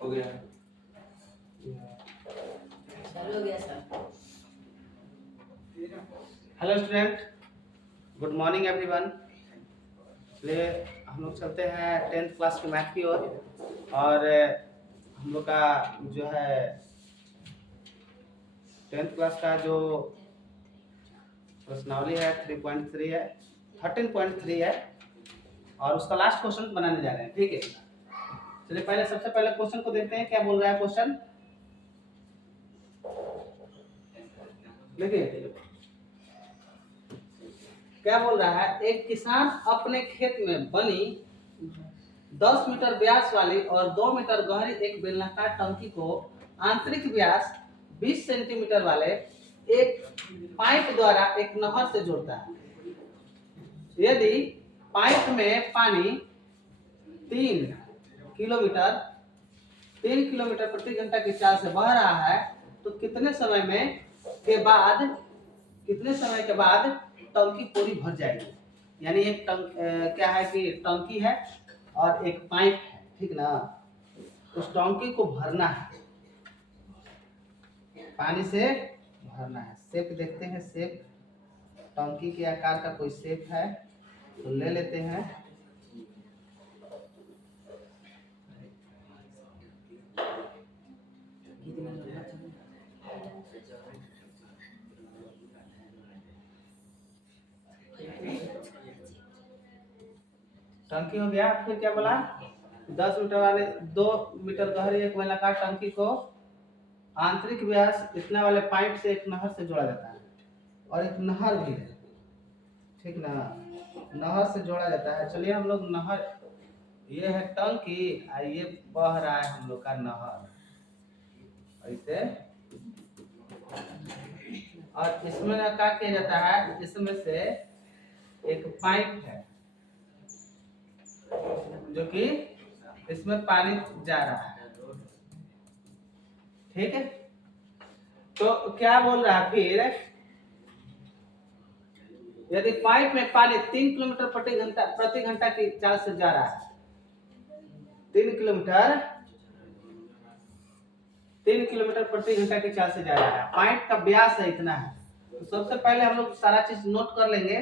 हो गया। चालू हो गया sir. Hello student, good morning everyone. चलिए हम लोग चलते हैं 10th क्लास की मैथ की ओर। और हम लोग का जो है 10th क्लास का जो प्रश्नावली है 3.3 है, 13.3 है और उसका लास्ट क्वेश्चन बनाने जा रहे हैं। ठीक है, चलिए पहले सबसे पहले क्वेश्चन को देखते हैं। क्या बोल रहा है क्वेश्चन? देखिए क्या बोल रहा है। एक किसान अपने खेत में बनी 10 मीटर व्यास वाली और 2 मीटर गहरी एक बेलनाकार टंकी को आंतरिक व्यास 20 सेंटीमीटर वाले एक पाइप द्वारा एक नहर से जोड़ता है। यदि पाइप में पानी 3 किलोमीटर प्रति घंटा की चाल से बह रहा है तो कितने समय के बाद टंकी पूरी भर जाएगी। यानी एक क्या है कि टंकी है और एक पाइप है, ठीक ना। उस टंकी को भरना है, पानी से भरना है। शेप देखते हैं, शेप टंकी के आकार का कोई शेप है तो ले लेते हैं। टंकी हो गया। फिर क्या बोला? 10 मीटर वाले 2 मीटर गहरी एक बेलनाकार टंकी को आंतरिक व्यास इतना वाले पाइप से एक नहर से जोड़ा जाता है। और एक नहर भी है, ठीक ना, नहर से जोड़ा जाता है। चलिए हम लोग नहर, ये है टंकी और ये बह रहा है हम लोग का नहर ऐसे। और इसमें ना क्या किया जाता है, इसमें से एक पाइप है जो कि इसमें पानी जा रहा है, ठीक है। तो क्या बोल रहा है फिर, यदि पाइप में पानी 3 किलोमीटर प्रति घंटा की चाल से जा रहा है, 3 किलोमीटर प्रति घंटा की चाल से जा रहा है, पाइप का व्यास है इतना है। तो सबसे पहले हम लोग सारा चीज नोट कर लेंगे।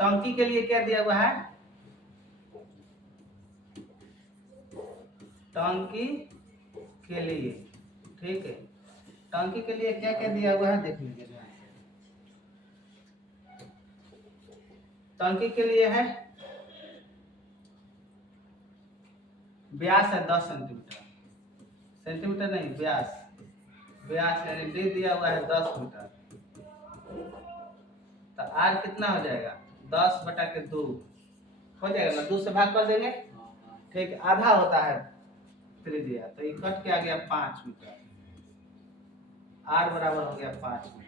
टंकी के लिए क्या दिया हुआ है, टंकी के लिए, ठीक है। टंकी के लिए क्या क्या दिया हुआ है देख लीजिए। टंकी के लिए है व्यास है 10 सेंटीमीटर, सेंटीमीटर नहीं व्यास, व्यास यानी डी दिया हुआ है 10 मीटर। तो आर कितना हो जाएगा, 10/2 हो जाएगा ना, 2 से भाग कर देंगे, ठीक। आधा होता है त्रिज्या, तो ये कट के आ गया 5 मीटर। आर बराबर हो गया 5 मीटर।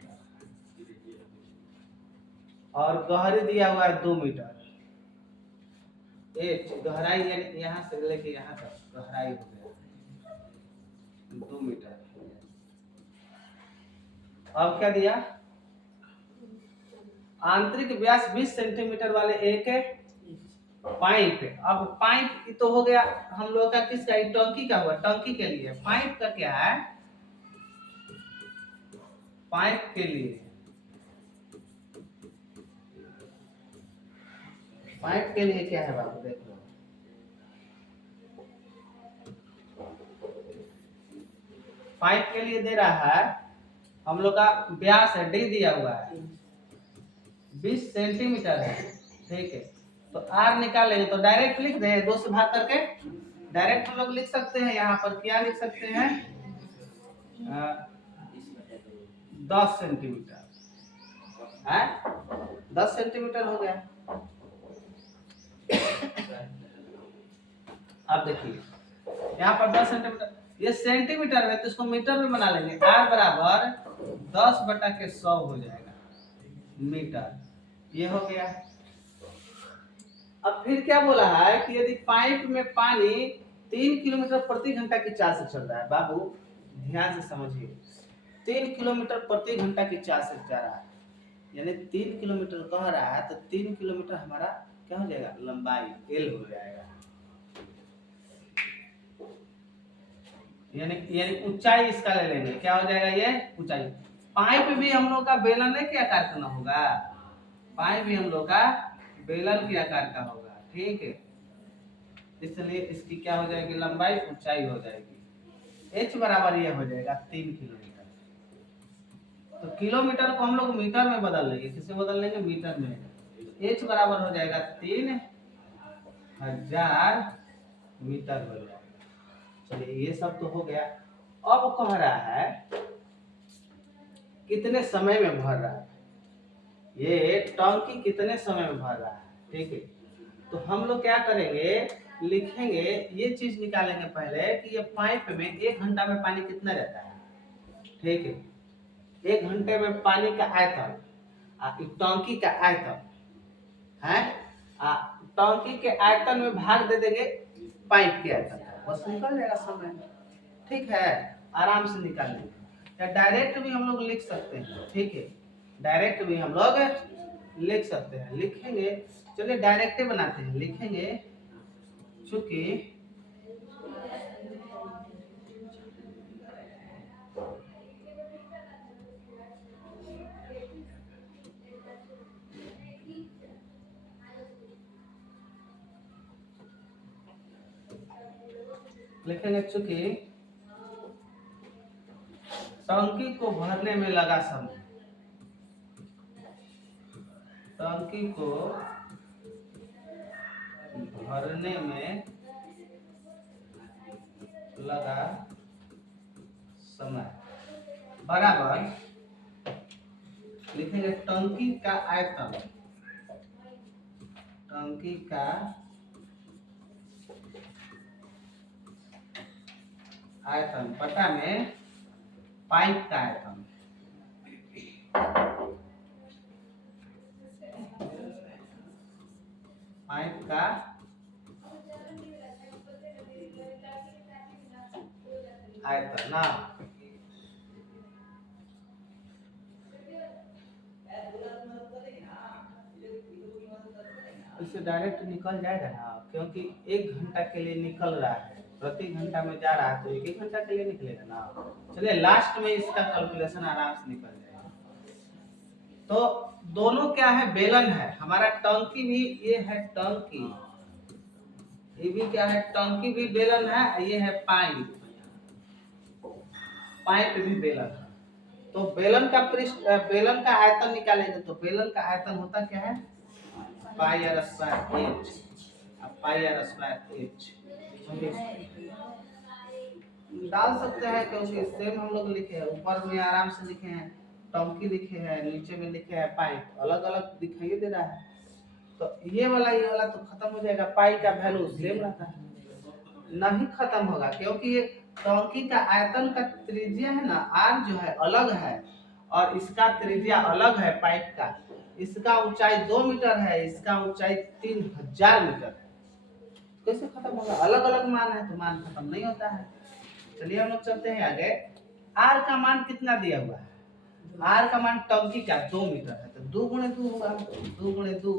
और गहरी दिया हुआ है 2 मीटर। एक गहराई यानी यहाँ से लेके यहाँ तक गहराई हो गया 2 मीटर। अब क्या दिया, आंतरिक व्यास 20 सेंटीमीटर वाले एक पाइप। अब पाइप तो हो गया हम लोग का, किसका, टंकी का हुआ। टंकी के लिए पाइप का क्या है, पाइप के लिए, पाइप के लिए क्या है बाबू देख लो। पाइप के लिए दे रहा है हम लोग का व्यास है, डी दिया हुआ है 20 सेंटीमीटर है, ठीक है। तो आर निकालेंगे तो डायरेक्ट लिख दें, 2 से भाग करके डायरेक्ट हम लोग लिख सकते हैं। यहाँ पर क्या लिख सकते हैं, 10 सेंटीमीटर है, 10 सेंटीमीटर हो गया। अब देखिए यहाँ पर 10 सेंटीमीटर, ये सेंटीमीटर है तो इसको मीटर में बना लेंगे। आर बराबर 10/100 हो जाएगा मीटर, ये हो गया। अब फिर क्या बोला है कि यदि पाइप में पानी 3 किलोमीटर प्रति घंटा की चाल से चल रहा है, बाबू ध्यान से समझिए, 3 किलोमीटर प्रति घंटा की चाल से जा रहा है, यानी 3 किलोमीटर कह रहा है तो 3 किलोमीटर हमारा क्या हो जाएगा, लंबाई एल हो जाएगा। यानी यानी ऊंचाई इसका ले लेंगे, क्या हो जाएगा ये ऊंचाई। पाइप भी हम लोग का बेलन के आकार का ना होगा, पाइप भी हम लोग का बेलन के आकार का होगा, ठीक है। इसलिए इसकी क्या हो जाएगी लंबाई, ऊंचाई हो जाएगी। h बराबर ये हो जाएगा 3 किलोमीटर। तो किलोमीटर को हम लोग मीटर में बदल लेंगे, किससे बदल लेंगे, मीटर में। तो h बराबर हो जाएगा 3000 मीटर हो जाएगा। चलिए ये सब तो हो गया। अब कह रहा है कितने समय में भर रहा है, ये टंकी कितने समय में भर रहा है, ठीक है। तो हम लोग क्या करेंगे, लिखेंगे, ये चीज निकालेंगे पहले कि ये पाइप में 1 घंटा में पानी कितना रहता है, ठीक है। 1 घंटे में पानी का आयतन टंकी का आयतन है, टंकी के आयतन में भाग दे देंगे पाइप के आयतन, बस निकल जाएगा समय, ठीक है। आराम से निकाल लेंगे, या डायरेक्ट भी हम लोग लिख सकते हैं, ठीक है। डायरेक्ट भी हम लोग लिख सकते हैं, लिखेंगे। चलिए डायरेक्ट बनाते हैं, लिखेंगे चूंकि टंकी को भरने में लगा समय, टंकी को भरने में लगा समय बराबर लिखेंगे टंकी का आयतन, टंकी का आयतन बटा में पाइप का आयतन, पाइप का आयतन ना। इससे डायरेक्ट निकल जाएगा ना, क्योंकि 1 घंटा के लिए निकल रहा है, प्रति घंटा में जा रहा है, तो 1 घंटा के लिए निकलेगा ना। चलिए लास्ट में इसका कैलकुलेशन आराम से निकल जाएगा। तो दोनों क्या है, बेलन है हमारा, टंकी भी ये है टंकी, ये भी क्या है टंकी भी बेलन है, ये है पाइप, पाइप भी बेलन है। तो बेलन का पृष्ठ, बेलन का आयतन निकालेंगे, तो बेलन का आयतन होता क्या है, pi r square h, pi r square h डाल सकते हैं, क्योंकि सेम हम लोग लिखे हैं, ऊपर में आराम से लिखे हैं टंकी लिखे हैं, नीचे में लिखे हैं पाइप, अलग अलग दिखाई दे रहा है। तो ये वाला तो खत्म हो जाएगा, पाई का वैल्यू सेम रहता है, नहीं खत्म होगा, क्योंकि ये टंकी का आयतन का त्रिज्या है ना, आर जो है अलग है, और इसका त्रिज्या अलग है पाइप का। इसका ऊंचाई 2 मीटर है, इसका ऊंचाई 3000 मीटर है। कैसे खत्म होगा, अलग अलग मान है तो मान खत्म नहीं होता है। चलिए हम लोग चलते हैं आगे। आर का मान कितना दिया हुआ है, आर का मान टंकी का 2 मीटर है, तो 2 गुणे 2 होगा, 2 गुणे 2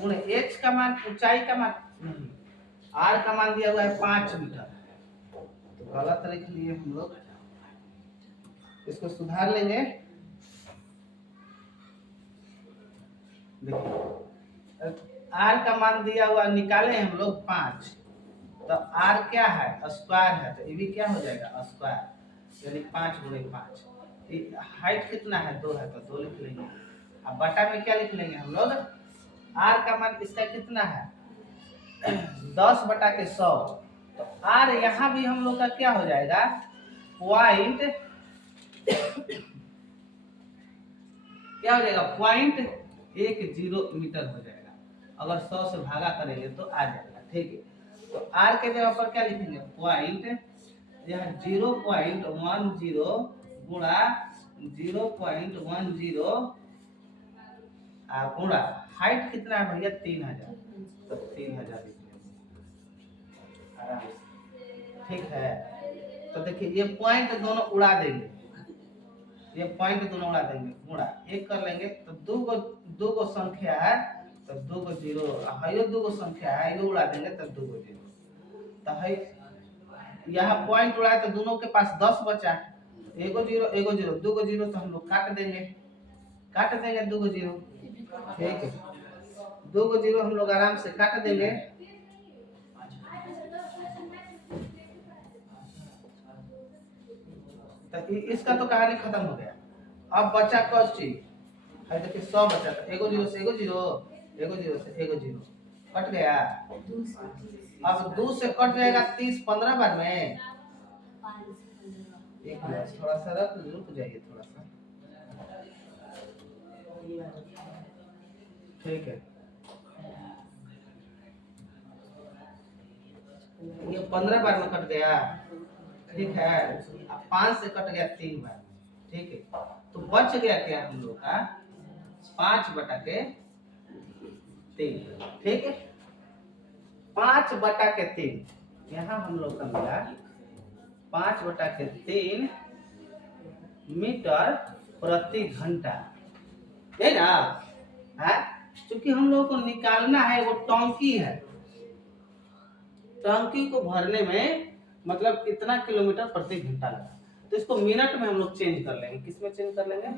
गुणे एच का मान, ऊंचाई का मान नहीं, आर का मान दिया हुआ है 5 मीटर, तो गलत लिख लिए हम लोग, इसको सुधार लेंगे। देखिए आर का मान दिया हुआ निकाले हम लोग 5, तो आर क्या है, स्क्वायर है, तो ये भी क्या हो जाएगा स्क्वायर, यानी 5 गुणे 5। हाइट कितना है 2 है, तो 2 लिख लेंगे। अब बटा में क्या लिख लेंगे हम लोग, आर का मान इसका कितना है 10/100, तो आर यहाँ भी हम लोग का क्या हो जाएगा पॉइंट, क्या हो जाएगा 0.10 मीटर हो जाएगा, अगर 100 से भागा करेंगे तो आ जाएगा, ठीक है। तो आर के जगह पर क्या लिखेंगे पॉइंट, यह 0.10 गुणा 0.10 गुणा हाइट कितना है भैया 3000, तो 3000 आराम से, ठीक है। तो देखिए ये पॉइंट दोनों उड़ा देंगे, ये पॉइंट दोनों उड़ा देंगे, गुणा 1 कर लेंगे, तो दो गो संख्या है, तो 2 गो 0 है, 2 गो संख्या है, ये उड़ा देंगे तो 2 गो 0, तो है यहाँ पॉइंट उड़ाए तो दोनों के पास 10 बचा है। एगो जीरो, दो जीरो तो हम लोग काट देंगे 2 जीरो। ठीक है, 2 जीरो हम लोग आराम से काट देंगे। तो इसका तो कहानी खत्म हो गया। अब बचा कौन चीज है? देखिए 100 बचा था। एगो जीरो से एगो जीरो, एगो जीरो से एगो जीरो कट गया। अब 2 से कट जाएगा 30 15 बार में। एक मिनट थोड़ा सा रुक जाइए थोड़ा सा। ठीक है, ये 15 बार में कट गया। ठीक है, अब 5 से कट गया 3 बार। ठीक है, तो बच गया क्या हम लोग का 5/3। ठीक है, 5/3 यहाँ हम लोग का मिला 5/3 मीटर प्रति घंटा, है ना? है, क्योंकि हम लोग को निकालना है, वो टंकी है। टंकी को भरने में मतलब इतना किलोमीटर प्रति घंटा लगा, तो इसको मिनट में हम लोग चेंज कर लेंगे। किस में चेंज कर लेंगे?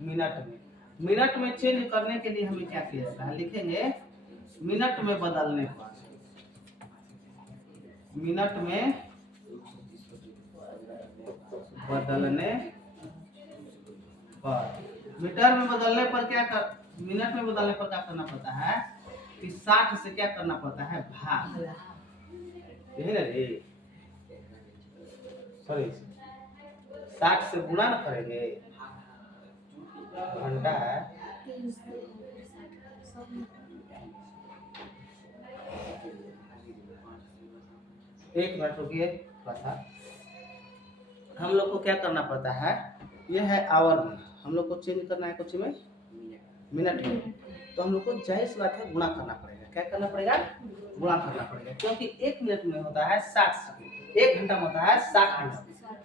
मिनट में। मिनट में चेंज करने के लिए हमें क्या किया जाता है? लिखेंगे मिनट में बदलने पर, मिनट में बदलने पर, मीटर में बदलने पर क्या कर, मिनट में बदलने पर क्या करना पड़ता है कि 60 से क्या करना पड़ता है? भाग। यही ना रे, सॉरी 60 से गुणा ना करेंगे, घंटा है। एक मिनट रुकिए थोड़ा सा। हम लोग को क्या करना पड़ता है? ये है आवर में, हम लोग को चेंज करना है कुछ में मिनट में, तो हम लोग को जाहिर सी बात है गुणा करना पड़ेगा। क्या करना पड़ेगा? गुणा करना पड़ेगा, क्योंकि 1 मिनट में होता है 60 सेकंड, 1 घंटा में होता है 60 मिनट,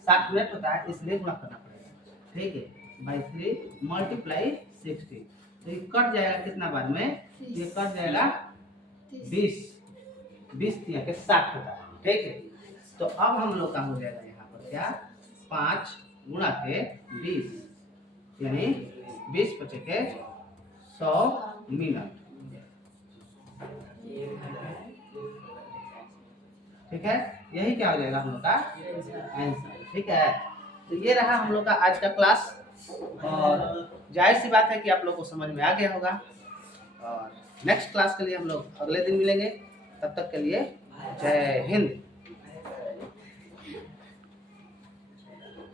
60 मिनट होता है, इसलिए गुणा करना पड़ेगा। ठीक है, बाई 3 मल्टीप्लाई 60, तो ये कट जाएगा कितना बार में? ये कट जाएगा 20 के 60 होता है। ठीक है, तो अब हम लोग का हो जाएगा यहाँ पर क्या? 5 गुणा के 20, यानी 20 × 5 = 100 मिनट। ठीक है, यही क्या हो जाएगा हम लोग का आंसर। ठीक है, तो ये रहा हम लोग का आज का क्लास, और जाहिर सी बात है कि आप लोग को समझ में आ गया होगा। और नेक्स्ट क्लास के लिए हम लोग अगले दिन मिलेंगे। तब तक के लिए जय हिंद।